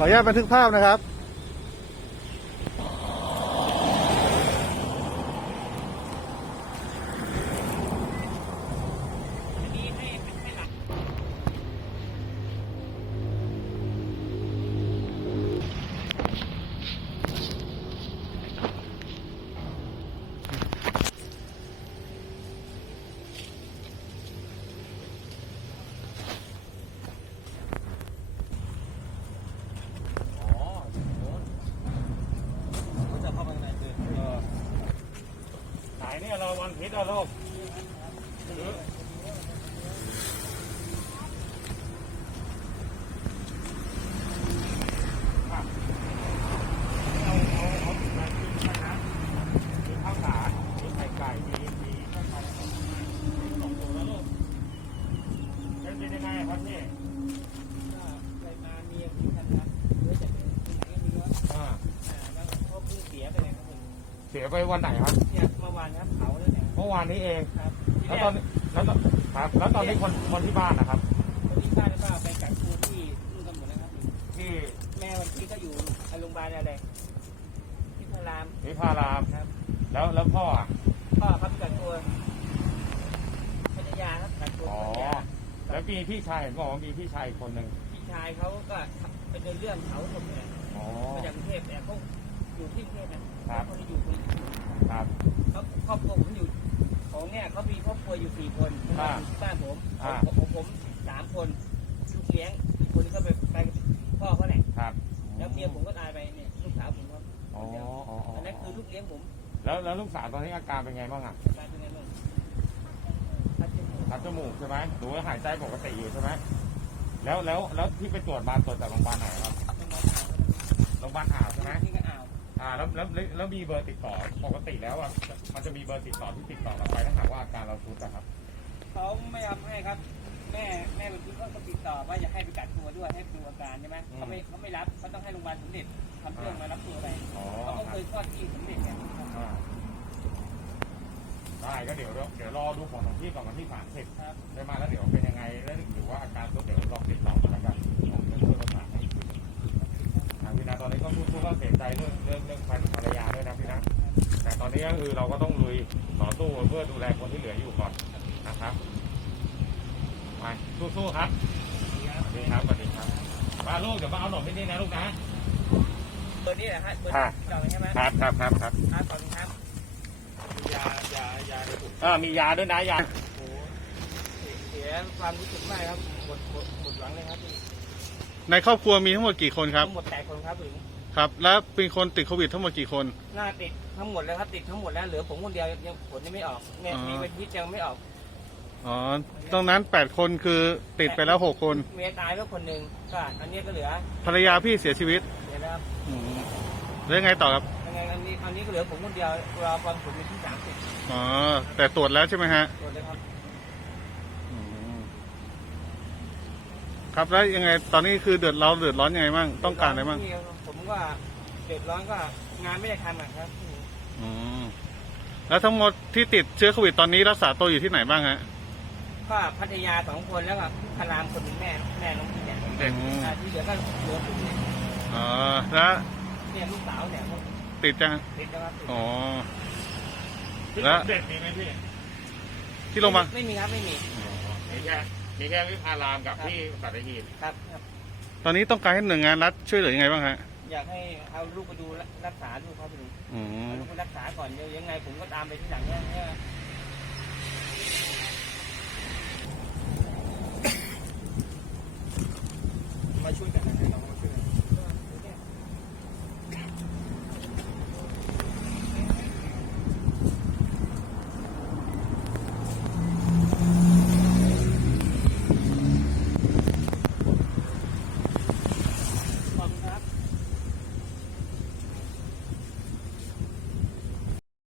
ขออนุญาตบันทึกภาพนะครับ เลยครับผมเสียไปวันไหนครับ เนี่ยเมื่อวานครับ เผาแล้วเนี่ยเมื่อวานนี้เองครับที่แล้วแรตอกนนี้แล้วตอนครับแล้วตอนนี้คนคนที่บ้านนะครับคนที่บ้านก็ไปกักตัวที่นู่นกันหมดแล้วครับที่แม่วันที่ก็อยู่โรงพยาบาลอะไรที่พารามวิพารามครับ แล้วแล้วพ่ออะพ่อครับกักตัวพัทยาครับกักตัวอ๋อพัทยาแล้วมีพี่ชายเห็นบอกว่ามีพี่ชายอีกคนหนึ่งพี่ชายเขาก็ไปเดินเรื่องเขาผมเนี่ยอ๋อมาจากกรุงเทพแต่เขาอยู่ที่กรุงเทพนะครับเขาไม่ได้อยู่กรุงเทพครับเขาครอบครัวผมอยู่ ของเนี่ยเขามีครอบครัวอยู่สี่คนอ่าอยู่บ้านผมอ่าผมผมผมสามคนลูกเลี้ยงอีกคนนึงก็ไปไปกับพ่อเขาเนี่ยครับแล้วเมียผมก็ตายไปเนี่ยลูกสาวผมครับอ๋ออ๋ออ๋ออันนั้นคือลูกเลี้ยงผมแล้วแล้วลูกสาวตอนนี้อาการเป็นไงบ้างอะตายเป็นไงบ้างพัดเจ็บปวดทับจมูกใช่ไหมหนูว่าหายใจปกติอยู่ใช่ไหมแล้วแล้วแล้วที่ไปตรวจมาตรวจจากโรงพยาบาลไหน แล้วแล้วแล้วแล้วมีเบอร์ติดต่อปกติแล้วอะมันจะมีเบอร์ติดต่อที่ติดต่อเราไปถ้าหากว่าอาการเราทุดอะครับ เขาไม่ทำให้ครับ แม่แม่บางทีเขาก็ติดต่อว่าอยากให้ไปกักตัวด้วยให้ไปดูอาการใช่ไหมเขาไม่เขาไม่รับเขาต้องให้โรงพยาบาลสมเด็จทำเรื่องมารับตัวไปอ๋อเขาก็คเครับยคลอดที่สมเด็จเนี่ยอ่าได้ก็เดี๋ยวเดี๋ยวรอดูผลของพี่ก่อนวันที่สามสิบครับ ได้มาแล้วเดี๋ยวเป็นยังไง อนนี้ก็คือเราก็ต้องลุยต่อสู้เพื่อดูแลคนที่เหลืออยู่ก่อนนะครับไปสู้ๆครับสวัสดีครับสวัสดีครับป้าลูกเดี๋ยวมาเอาหนมที่นี่นะลูกนะเบอร์นี้แหละฮะเบอร์อ่าที่เราใช่ไหมครับครับครับครับครับขอบคุณครับยายายาในถุงอ่ามียาด้วยนะยาโอ้โหเสียความรู้สึกมากครับหมดหมดหมดหวังเลยครับในครอบครัวมีทั้งหมดกี่คนครับทั้งหมดแปดคนครับถึงครับ แล้วเป็นคนติดโควิดทั้งหมดกี่คนหน้าติด ทั้งหมดแล้วครับติดทั้งหมดแล้วเหลือผมคนเดียวยังผลยังไม่ออกเนี่ยอ๋อมีเป็นพิษยังไม่ออกอ๋อตรงนั้นแปดคนคือติดไปแล้วหกคนเมียตายแล้วคนหนึ่งก็อันนี้ก็เหลือภรรยาพี่เสียชีวิตเดี๋ยวนะครับอืมแล้วยังไงต่อครับยังไงอันนี้อันนี้ก็เหลือผมคนเดียวรอความผลอยู่ที่สามสิบอ๋อแต่ตรวจแล้วใช่ไหมฮะตัวเลยครับอืมครับแล้วยังไงตอนนี้คือเดือดเราเดือดร้อนยังไงบ้างต้องการอะไรบ้างผมก็เดือดร้อนก็งานไม่ได้ทำอะครับ อืมแล้วทั้งหมดที่ติดเชื้อโควิดตอนนี้รักษาตัวอยู่ที่ไหนบ้างฮะ ก็พัทยาสองคนแล้วก็พารามคนหนึ่งแม่แม่น้องพี่เนี่ยเด็กอืม อ่าที่เหลือก็เหลือผมเนี่ยอ๋อแล้วเนี่ยลูกสาวเนี่ยเขาติดจังติดนะครับติดอ๋อที่แล้ว เด็กมีไหมพี่ที่โรงพยาบาลไม่มีครับไม่มี มีแค่มีแค่วิพารามกับที่สัตหีบครับครับ ตอนนี้ต้องการให้หน่วยงานรัฐช่วยเหลือยังไงบ้างฮะ อยากให้เอาลูกไปดูรักษาดูครับพี่อืม เอาลูกไปรักษาก่อนเดี๋ยวยังไงผมก็ตามไปที่หลังเนี่ยเนี่ย